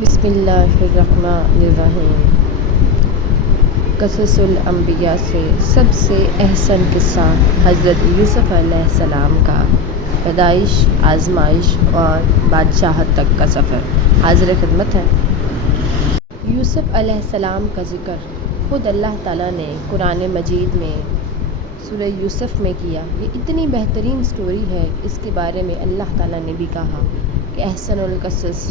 بسم اللہ الرحمن الرحیم۔ قصص الانبیاء سے سب سے احسن قصہ حضرت یوسف علیہ السلام کا پیدائش، آزمائش اور بادشاہت تک کا سفر حاضر خدمت ہے۔ یوسف علیہ السلام کا ذکر خود اللہ تعالیٰ نے قرآن مجید میں سورہ یوسف میں کیا۔ یہ اتنی بہترین سٹوری ہے، اس کے بارے میں اللہ تعالیٰ نے بھی کہا کہ احسن القصص۔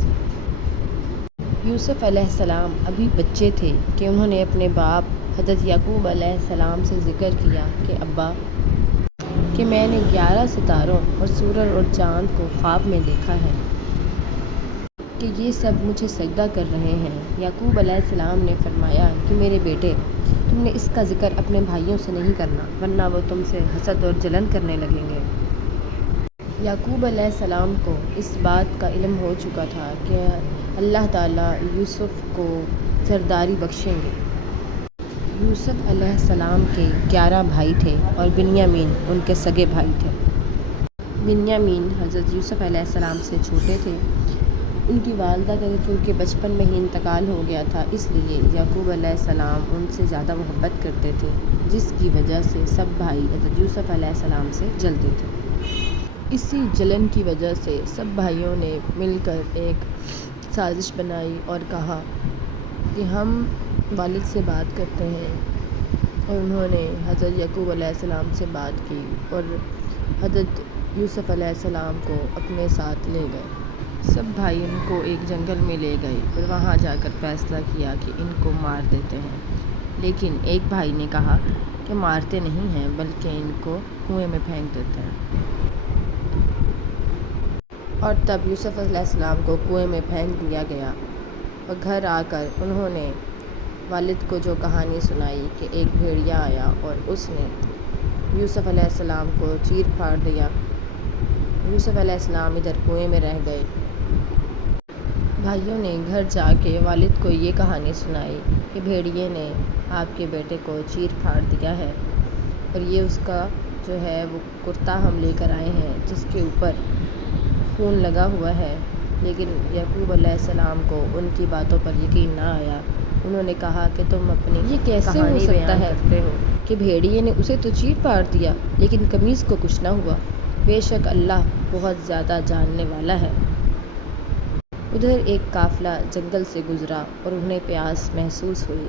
یوسف علیہ السلام ابھی بچے تھے کہ انہوں نے اپنے باپ حضرت یعقوب علیہ السلام سے ذکر کیا کہ ابا، کہ میں نے 11 ستاروں اور سورج اور چاند کو خواب میں دیکھا ہے کہ یہ سب مجھے سجدہ کر رہے ہیں۔ یعقوب علیہ السلام نے فرمایا کہ میرے بیٹے، تم نے اس کا ذکر اپنے بھائیوں سے نہیں کرنا، ورنہ وہ تم سے حسد اور جلن کرنے لگیں گے۔ یعقوب علیہ السلام کو اس بات کا علم ہو چکا تھا کہ اللہ تعالیٰ یوسف کو سرداری بخشیں گے۔ یوسف علیہ السلام کے 11 بھائی تھے اور بنیامین ان کے سگے بھائی تھے۔ بنیامین حضرت یوسف علیہ السلام سے چھوٹے تھے۔ ان کی والدہ کا چونکہ بچپن میں ہی انتقال ہو گیا تھا، اس لیے یعقوب علیہ السلام ان سے زیادہ محبت کرتے تھے، جس کی وجہ سے سب بھائی حضرت یوسف علیہ السلام سے جلتے تھے۔ اسی جلن کی وجہ سے سب بھائیوں نے مل کر ایک سازش بنائی اور کہا کہ ہم والد سے بات کرتے ہیں، اور انہوں نے حضرت یعقوب علیہ السلام سے بات کی اور حضرت یوسف علیہ السلام کو اپنے ساتھ لے گئے۔ سب بھائی ان کو ایک جنگل میں لے گئے اور وہاں جا کر فیصلہ کیا کہ ان کو مار دیتے ہیں، لیکن ایک بھائی نے کہا کہ مارتے نہیں ہیں بلکہ ان کو کنویں میں پھینک دیتے ہیں۔ اور تب یوسف علیہ السلام کو کنویں میں پھینک دیا گیا، اور گھر آ کر انہوں نے والد کو جو کہانی سنائی کہ ایک بھیڑیا آیا اور اس نے یوسف علیہ السلام کو چیر پھاڑ دیا۔ یوسف علیہ السلام ادھر کنویں میں رہ گئے۔ بھائیوں نے گھر جا کے والد کو یہ کہانی سنائی کہ بھیڑیے نے آپ کے بیٹے کو چیر پھاڑ دیا ہے، اور یہ اس کا جو ہے وہ کرتا ہم لے کر آئے ہیں جس کے اوپر خون لگا ہوا ہے۔ لیکن یعقوب علیہ السلام کو ان کی باتوں پر یقین نہ آیا۔ انہوں نے کہا کہ تم اپنی یہ کیسے ہو سکتا ہے کہ بھیڑیے نے اسے تو چیر پھاڑ دیا لیکن قمیص کو کچھ نہ ہوا، بے شک اللہ بہت زیادہ جاننے والا ہے۔ ادھر ایک قافلہ جنگل سے گزرا اور انہیں پیاس محسوس ہوئی۔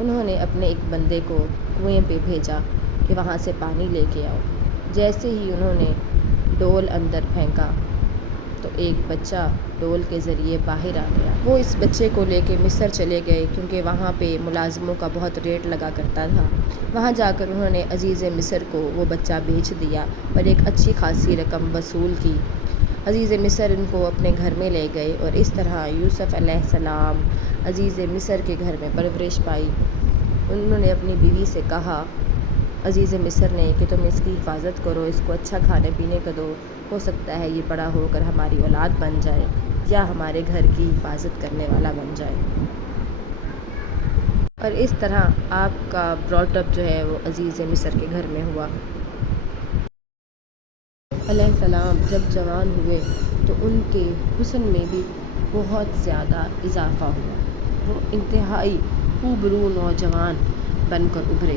انہوں نے اپنے ایک بندے کو کنویں پہ بھیجا کہ وہاں سے پانی لے کے آؤ۔ جیسے ہی انہوں نے ڈول اندر پھینکا تو ایک بچہ ڈول کے ذریعے باہر آ گیا۔ وہ اس بچے کو لے کے مصر چلے گئے کیونکہ وہاں پہ ملازموں کا بہت ریٹ لگا کرتا تھا۔ وہاں جا کر انہوں نے عزیز مصر کو وہ بچہ بیچ دیا اور ایک اچھی خاصی رقم وصول کی۔ عزیز مصر ان کو اپنے گھر میں لے گئے اور اس طرح یوسف علیہ السلام عزیز مصر کے گھر میں پرورش پائی۔ انہوں نے اپنی بیوی سے کہا، عزیز مصر نے، کہ تم اس کی حفاظت کرو، اس کو اچھا کھانے پینے کا دو، ہو سکتا ہے یہ بڑا ہو کر ہماری اولاد بن جائے یا ہمارے گھر کی حفاظت کرنے والا بن جائے۔ اور اس طرح آپ کا براٹ اپ جو ہے وہ عزیز مصر کے گھر میں ہوا۔ علیہ السلام جب جوان ہوئے تو ان کے حسن میں بھی بہت زیادہ اضافہ ہوا۔ وہ انتہائی خوبرو نوجوان بن کر ابھرے۔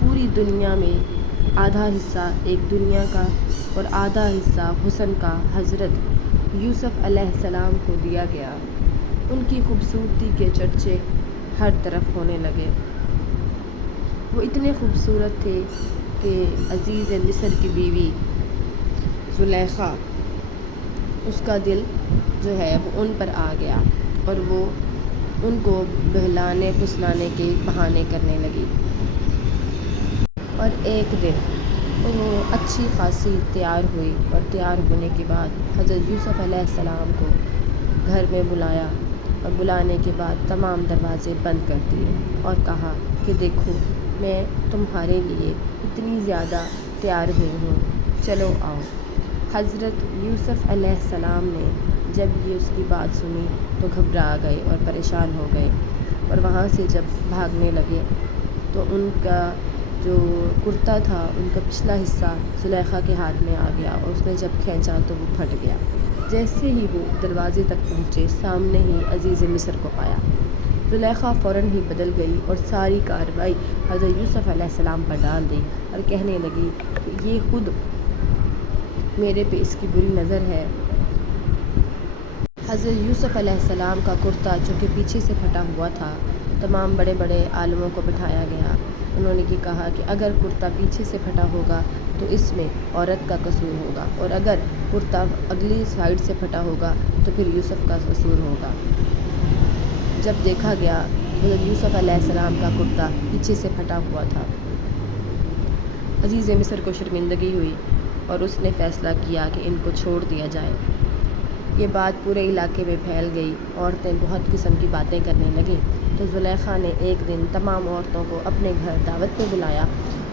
پوری دنیا میں آدھا حصہ ایک دنیا کا اور آدھا حصہ حسن کا حضرت یوسف علیہ السلام کو دیا گیا۔ ان کی خوبصورتی کے چرچے ہر طرف ہونے لگے۔ وہ اتنے خوبصورت تھے کہ عزیز مصر کی بیوی زلیخا، اس کا دل جو ہے وہ ان پر آ گیا اور وہ ان کو بہلانے پھسلانے کے بہانے کرنے لگی۔ اور ایک دن وہ اچھی خاصی تیار ہوئی اور تیار ہونے کے بعد حضرت یوسف علیہ السلام کو گھر میں بلایا، اور بلانے کے بعد تمام دروازے بند کر دیے اور کہا کہ دیکھو، میں تمہارے لیے اتنی زیادہ تیار ہوئی ہوں، چلو آؤ۔ حضرت یوسف علیہ السلام نے جب یہ اس کی بات سنی تو گھبرا گئے اور پریشان ہو گئے، اور وہاں سے جب بھاگنے لگے تو ان کا جو کرتا تھا، ان کا پچھلا حصہ زلیخا کے ہاتھ میں آ گیا، اور اس نے جب کھینچا تو وہ پھٹ گیا۔ جیسے ہی وہ دروازے تک پہنچے سامنے ہی عزیز مصر کو پایا۔ زلیخا فوراً ہی بدل گئی اور ساری کارروائی حضرت یوسف علیہ السلام پر ڈال دی اور کہنے لگی کہ یہ خود میرے پہ اس کی بری نظر ہے۔ حضرت یوسف علیہ السلام کا کرتا جو کہ پیچھے سے پھٹا ہوا تھا، تمام بڑے بڑے عالموں کو بٹھایا گیا۔ انہوں نے یہ کہا کہ اگر کرتا پیچھے سے پھٹا ہوگا تو اس میں عورت کا قصور ہوگا، اور اگر کرتا اگلی سائڈ سے پھٹا ہوگا تو پھر یوسف کا قصور ہوگا۔ جب دیکھا گیا حضرت یوسف علیہ السلام کا کرتا پیچھے سے پھٹا ہوا تھا، عزیز مصر کو شرمندگی ہوئی اور اس نے فیصلہ کیا کہ ان کو چھوڑ دیا جائے۔ یہ بات پورے علاقے میں پھیل گئی، عورتیں بہت قسم کی باتیں کرنے لگیں۔ تو زلیخا نے ایک دن تمام عورتوں کو اپنے گھر دعوت پہ بلایا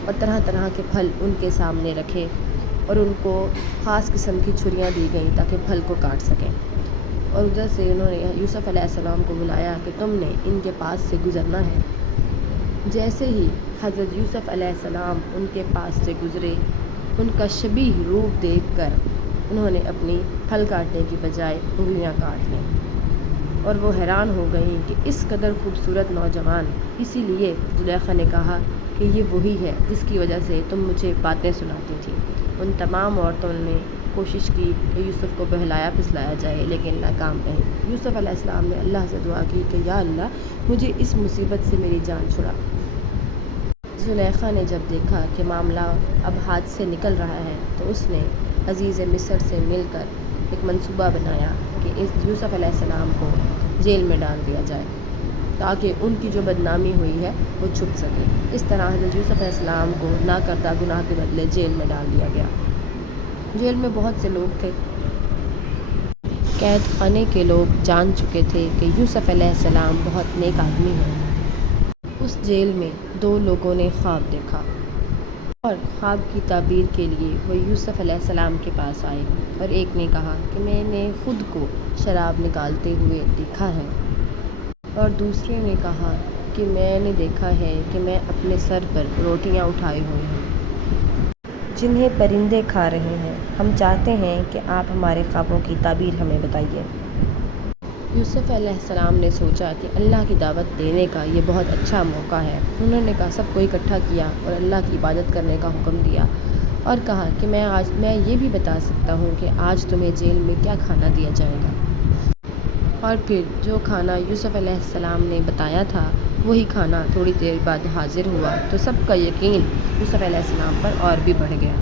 اور طرح طرح کے پھل ان کے سامنے رکھے اور ان کو خاص قسم کی چھریاں دی گئیں تاکہ پھل کو کاٹ سکیں۔ اور ادھر سے انہوں نے یوسف علیہ السلام کو بلایا کہ تم نے ان کے پاس سے گزرنا ہے۔ جیسے ہی حضرت یوسف علیہ السلام ان کے پاس سے گزرے، ان کا شبیہ روپ دیکھ کر انہوں نے اپنی پھل کاٹنے کی بجائے انگلیاں کاٹ لیں، اور وہ حیران ہو گئیں کہ اس قدر خوبصورت نوجوان۔ اسی لیے زلیخا نے کہا کہ یہ وہی ہے جس کی وجہ سے تم مجھے باتیں سناتی تھی۔ ان تمام عورتوں نے کوشش کی کہ یوسف کو بہلایا پھسلایا جائے، لیکن ناکام رہے۔ یوسف علیہ السلام نے اللہ سے دعا کی کہ یا اللہ مجھے اس مصیبت سے میری جان چھڑا۔ زلیخا نے جب دیکھا کہ معاملہ اب ہاتھ سے نکل رہا ہے تو اس نے عزیز مصر سے مل کر ایک منصوبہ بنایا کہ اس یوسف علیہ السلام کو جیل میں ڈال دیا جائے تاکہ ان کی جو بدنامی ہوئی ہے وہ چھپ سکے۔ اس طرح حضرت یوسف علیہ السلام کو نہ کردہ گناہ کے بدلے جیل میں ڈال دیا گیا۔ جیل میں بہت سے لوگ تھے، قید خانے کے لوگ جان چکے تھے کہ یوسف علیہ السلام بہت نیک آدمی ہے۔ اس جیل میں دو لوگوں نے خواب دیکھا اور خواب کی تعبیر کے لیے وہ یوسف علیہ السلام کے پاس آئے، اور ایک نے کہا کہ میں نے خود کو شراب نکالتے ہوئے دیکھا ہے، اور دوسرے نے کہا کہ میں نے دیکھا ہے کہ میں اپنے سر پر روٹیاں اٹھائے ہوئے ہوں جنہیں پرندے کھا رہے ہیں۔ ہم چاہتے ہیں کہ آپ ہمارے خوابوں کی تعبیر ہمیں بتائیے۔ یوسف علیہ السلام نے سوچا کہ اللہ کی دعوت دینے کا یہ بہت اچھا موقع ہے۔ انہوں نے کہا سب کو اکٹھا کیا اور اللہ کی عبادت کرنے کا حکم دیا، اور کہا کہ میں یہ بھی بتا سکتا ہوں کہ آج تمہیں جیل میں کیا کھانا دیا جائے گا۔ اور پھر جو کھانا یوسف علیہ السلام نے بتایا تھا وہی کھانا تھوڑی دیر بعد حاضر ہوا، تو سب کا یقین یوسف علیہ السلام پر اور بھی بڑھ گیا۔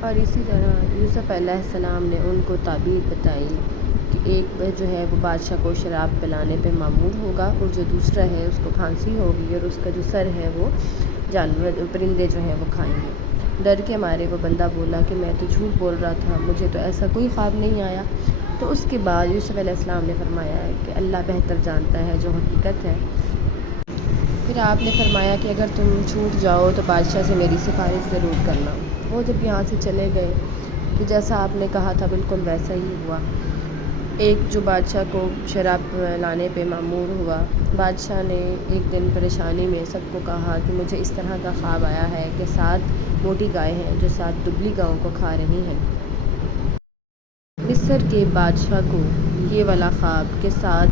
اور اسی طرح یوسف علیہ السلام نے ان کو تعبیر بتائی کہ ایک جو ہے وہ بادشاہ کو شراب پلانے پہ معمور ہوگا، اور جو دوسرا ہے اس کو کھانسی ہوگی، اور اس کا جو سر ہے وہ جانور پرندے جو ہیں وہ کھائیں گے۔ ڈر کے مارے وہ بندہ بولا کہ میں تو جھوٹ بول رہا تھا، مجھے تو ایسا کوئی خواب نہیں آیا۔ تو اس کے بعد یوسف علیہ السلام نے فرمایا ہے کہ اللہ بہتر جانتا ہے جو حقیقت ہے۔ پھر آپ نے فرمایا کہ اگر تم چھوٹ جاؤ تو بادشاہ سے میری سفارش ضرور کرنا۔ وہ جب یہاں سے چلے گئے تو جیسا آپ نے کہا تھا بالکل ویسا ہی ہوا۔ ایک جو بادشاہ کو شراب لانے پہ معمور ہوا، بادشاہ نے ایک دن پریشانی میں سب کو کہا کہ مجھے اس طرح کا خواب آیا ہے کہ 7 موٹی گائے ہیں جو 7 دبلی گاؤں کو کھا رہی ہیں۔ مصر کے بادشاہ کو یہ والا خواب کہ 7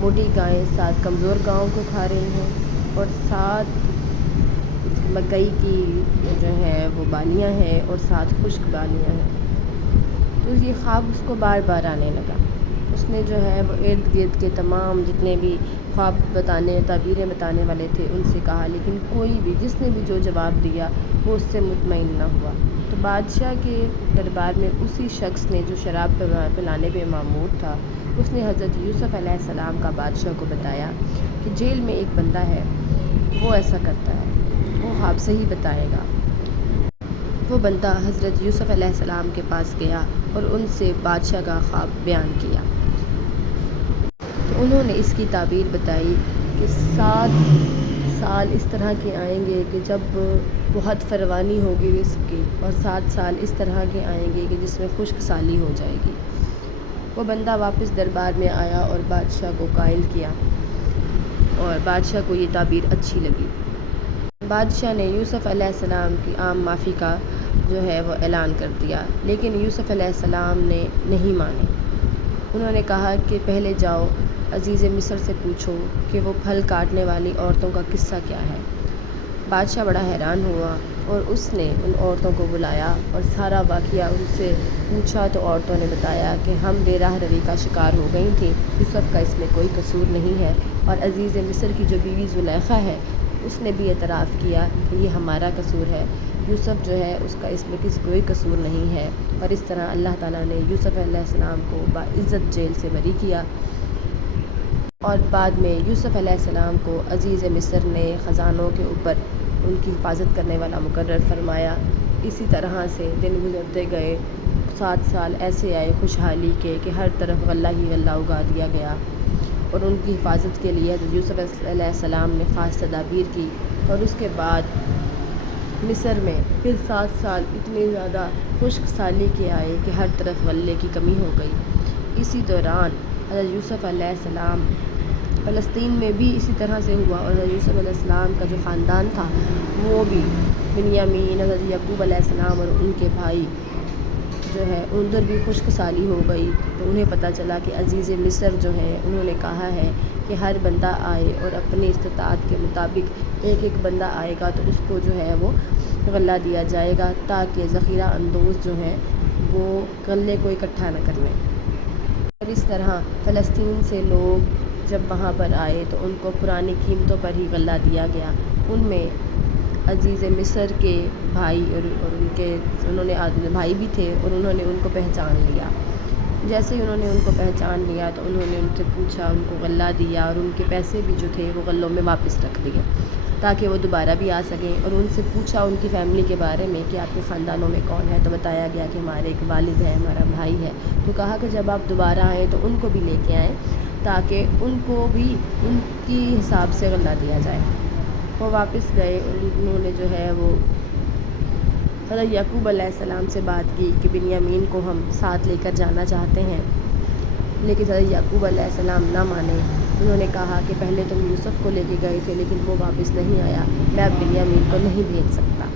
موٹی گائیں 7 کمزور گاؤں کو کھا رہی ہیں اور 7 مکئی کی جو ہے وہ بالیاں ہیں اور 7 خشک بالیاں ہیں، تو یہ خواب اس کو بار بار آنے لگا۔ اس نے جو ہے وہ ارد گرد کے تمام جتنے بھی خواب بتانے تعبیریں بتانے والے تھے ان سے کہا، لیکن کوئی بھی جس نے بھی جو جواب دیا وہ اس سے مطمئن نہ ہوا۔ تو بادشاہ کے دربار میں اسی شخص نے جو شراب پلانے پہ معمور تھا، اس نے حضرت یوسف علیہ السلام کا بادشاہ کو بتایا کہ جیل میں ایک بندہ ہے، وہ ایسا کرتا ہے، وہ خواب صحیح بتائے گا۔ وہ بندہ حضرت یوسف علیہ السلام کے پاس گیا اور ان سے بادشاہ کا خواب بیان کیا۔ تو انہوں نے اس کی تعبیر بتائی کہ 7 سال اس طرح کے آئیں گے کہ جب بہت فراوانی ہوگی رزق کی، اور 7 سال اس طرح کے آئیں گے کہ جس میں خشک سالی ہو جائے گی۔ وہ بندہ واپس دربار میں آیا اور بادشاہ کو قائل کیا، اور بادشاہ کو یہ تعبیر اچھی لگی۔ بادشاہ نے یوسف علیہ السلام کی عام معافی کا جو ہے وہ اعلان کر دیا، لیکن یوسف علیہ السلام نے نہیں مانے۔ انہوں نے کہا کہ پہلے جاؤ عزیز مصر سے پوچھو کہ وہ پھل کاٹنے والی عورتوں کا قصہ کیا ہے۔ بادشاہ بڑا حیران ہوا اور اس نے ان عورتوں کو بلایا اور سارا واقعہ ان سے پوچھا تو عورتوں نے بتایا کہ ہم بے راہ روی کا شکار ہو گئی تھیں، یوسف کا اس میں کوئی قصور نہیں ہے، اور عزیز مصر کی جو بیوی زلیخا ہے اس نے بھی اعتراف کیا کہ یہ ہمارا قصور ہے، یوسف جو ہے اس کا اس میں کوئی قصور نہیں ہے۔ اور اس طرح اللہ تعالیٰ نے یوسف علیہ السلام کو باعزت جیل سے بری کیا، اور بعد میں یوسف علیہ السلام کو عزیز مصر نے خزانوں کے اوپر ان کی حفاظت کرنے والا مقرر فرمایا۔ اسی طرح سے دن گزرتے گئے، 7 سال ایسے آئے خوشحالی کے کہ ہر طرف غلہ ہی غلہ اگا دیا گیا، اور ان کی حفاظت کے لیے یوسف علیہ السلام نے خاص تدابیر کی، اور اس کے بعد مصر میں پھر 7 سال اتنے زیادہ خشک سالی کے آئے کہ ہر طرف غلے کی کمی ہو گئی۔ اسی دوران حضرت یوسف علیہ السلام فلسطین میں بھی اسی طرح سے ہوا، اور حضرت یوسف علیہ السلام کا جو خاندان تھا وہ بھی بنیامین، حضرت یعقوب علیہ السلام اور ان کے بھائی جو ہے ادھر بھی خشک سالی ہو گئی، تو انہیں پتہ چلا کہ عزیز مصر جو ہے انہوں نے کہا ہے کہ ہر بندہ آئے اور اپنی استطاعت کے مطابق ایک بندہ آئے گا تو اس کو جو ہے وہ غلہ دیا جائے گا، تاکہ ذخیرہ اندوز جو ہیں وہ غلے کو اکٹھا نہ کر لیں۔ اور اس طرح فلسطین سے لوگ جب وہاں پر آئے تو ان کو پرانی قیمتوں پر ہی غلہ دیا گیا۔ ان میں عزیز مصر کے بھائی اور ان کے انہوں نے بھائی بھی تھے، اور انہوں نے ان کو پہچان لیا۔ جیسے ہی انہوں نے ان کو پہچان لیا تو انہوں نے ان سے پوچھا، ان کو غلہ دیا، اور ان کے پیسے بھی جو تھے وہ غلوں میں واپس رکھ دیے تاکہ وہ دوبارہ بھی آ سکیں، اور ان سے پوچھا ان کی فیملی کے بارے میں کہ آپ کے خاندانوں میں کون ہے، تو بتایا گیا کہ ہمارے ایک والد ہے، ہمارا بھائی ہے۔ تو کہا کہ جب آپ دوبارہ آئیں تو ان کو بھی لے کے آئیں تاکہ ان کو بھی ان کی حساب سے غلہ دیا جائے۔ وہ واپس گئے، انہوں نے جو ہے وہ حضرت یعقوب علیہ السلام سے بات کی کہ بنیامین کو ہم ساتھ لے کر جانا چاہتے ہیں، لیکن حضرت یعقوب علیہ السلام نہ مانے۔ انہوں نے کہا کہ پہلے تم یوسف کو لے کے گئے تھے لیکن وہ واپس نہیں آیا، میں اب بنیامین کو نہیں بھیج سکتا۔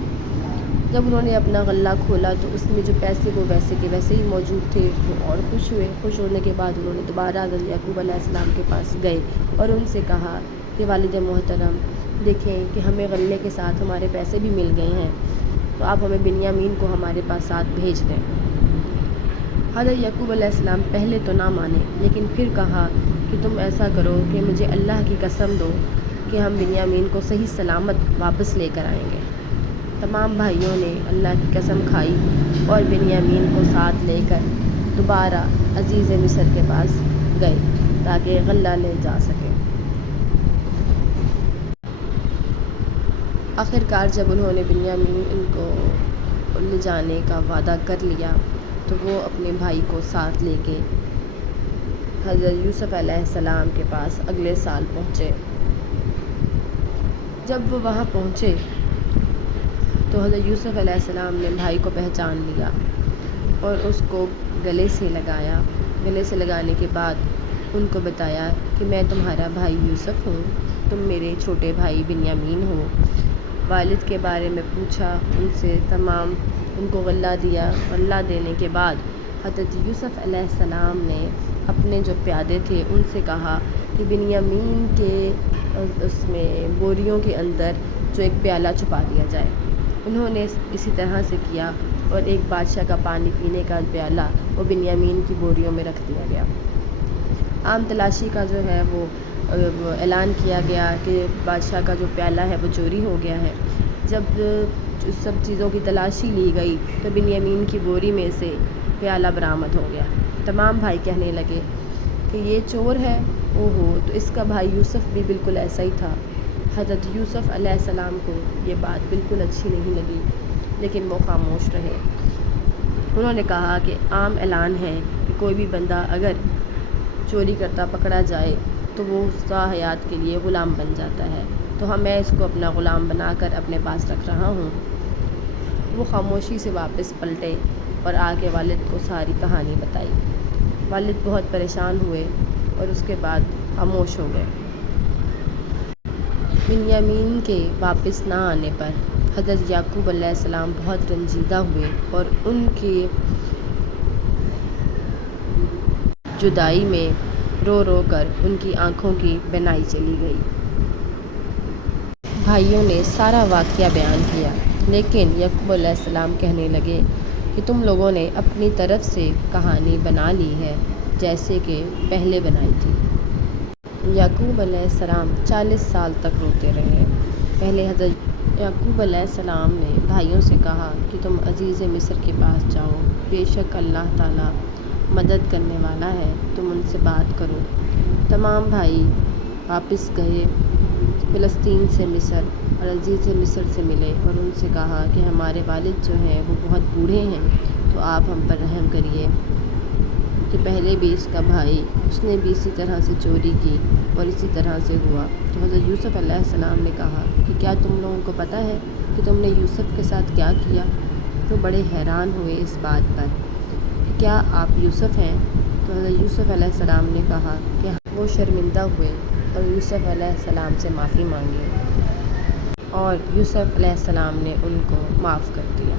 جب انہوں نے اپنا غلہ کھولا تو اس میں جو پیسے وہ ویسے کے ویسے ہی موجود تھے، وہ اور خوش ہوئے۔ خوش ہونے کے بعد انہوں نے دوبارہ حضرت یعقوب علیہ السلام کے پاس گئے اور ان سے کہا کہ والد محترم دیکھیں کہ ہمیں غلے کے ساتھ ہمارے پیسے بھی مل گئے ہیں، تو آپ ہمیں بنیامین کو ہمارے پاس ساتھ بھیج دیں۔ حضرت یعقوب علیہ السلام پہلے تو نہ مانے، لیکن پھر کہا کہ تم ایسا کرو کہ مجھے اللہ کی قسم دو کہ ہم بنیامین کو صحیح سلامت واپس لے کر آئیں گے۔ تمام بھائیوں نے اللہ کی قسم کھائی اور بنیامین کو ساتھ لے کر دوبارہ عزیز مصر کے پاس گئے تاکہ غلہ لے جا سکیں۔ آخرکار جب انہوں نے بنیامین کو لے جانے کا وعدہ کر لیا تو وہ اپنے بھائی کو ساتھ لے کے حضرت یوسف علیہ السلام کے پاس اگلے سال پہنچے۔ جب وہ وہاں پہنچے تو حضرت یوسف علیہ السلام نے بھائی کو پہچان لیا اور اس کو گلے سے لگایا۔ گلے سے لگانے کے بعد ان کو بتایا کہ میں تمہارا بھائی یوسف ہوں، تم میرے چھوٹے بھائی بنیامین ہو۔ والد کے بارے میں پوچھا ان سے، تمام ان کو غلہ دیا۔ غلہ دینے کے بعد حضرت یوسف علیہ السلام نے اپنے جو پیادے تھے ان سے کہا کہ بنیامین کے اس میں بوریوں کے اندر جو ایک پیالہ چھپا دیا جائے۔ انہوں نے اسی طرح سے کیا اور ایک بادشاہ کا پانی پینے کا پیالہ وہ بنیامین کی بوریوں میں رکھ دیا گیا۔ عام تلاشی کا جو ہے وہ اعلان کیا گیا کہ بادشاہ کا جو پیالہ ہے وہ چوری ہو گیا ہے۔ جب سب چیزوں کی تلاشی لی گئی تو بنیامین کی بوری میں سے پیالہ برآمد ہو گیا۔ تمام بھائی کہنے لگے کہ یہ چور ہے، اوہو، تو اس کا بھائی یوسف بھی بالکل ایسا ہی تھا۔ حضرت یوسف علیہ السلام کو یہ بات بالکل اچھی نہیں لگی، لیکن وہ خاموش رہے۔ انہوں نے کہا کہ عام اعلان ہے کہ کوئی بھی بندہ اگر چوری کرتا پکڑا جائے تو وہ تا حیات کے لیے غلام بن جاتا ہے، تو میں اس کو اپنا غلام بنا کر اپنے پاس رکھ رہا ہوں۔ وہ خاموشی سے واپس پلٹے اور آ کے والد کو ساری کہانی بتائی۔ والد بہت پریشان ہوئے اور اس کے بعد خاموش ہو گئے۔ بنیامین کے واپس نہ آنے پر حضرت یعقوب علیہ السلام بہت رنجیدہ ہوئے اور ان کے جدائی میں رو رو کر ان کی آنکھوں کی بینائی چلی گئی۔ بھائیوں نے سارا واقعہ بیان کیا، لیکن یعقوب علیہ السلام کہنے لگے کہ تم لوگوں نے اپنی طرف سے کہانی بنا لی ہے جیسے کہ پہلے بنائی تھی۔ یعقوب علیہ السلام 40 سال تک روتے رہے۔ پہلے حضرت یعقوب علیہ السلام نے بھائیوں سے کہا کہ تم عزیز مصر کے پاس جاؤ، بے شک اللہ تعالیٰ مدد کرنے والا ہے، تم ان سے بات کرو۔ تمام بھائی واپس گئے فلسطین سے مصر اور عزیز مصر سے ملے اور ان سے کہا کہ ہمارے والد جو ہیں وہ بہت بوڑھے ہیں، تو آپ ہم پر رحم کریے کہ پہلے بھی اس کا بھائی اس نے بھی اسی طرح سے چوری کی اور اسی طرح سے ہوا۔ تو حضرت یوسف علیہ السلام نے کہا کہ کیا تم لوگوں کو پتہ ہے کہ تم نے یوسف کے ساتھ کیا کیا؟ تو بڑے حیران ہوئے اس بات پر کہ کیا آپ یوسف ہیں؟ تو حضرت یوسف علیہ السلام نے کہا کہ وہ شرمندہ ہوئے اور یوسف علیہ السلام سے معافی مانگی اور یوسف علیہ السلام نے ان کو معاف کر دیا۔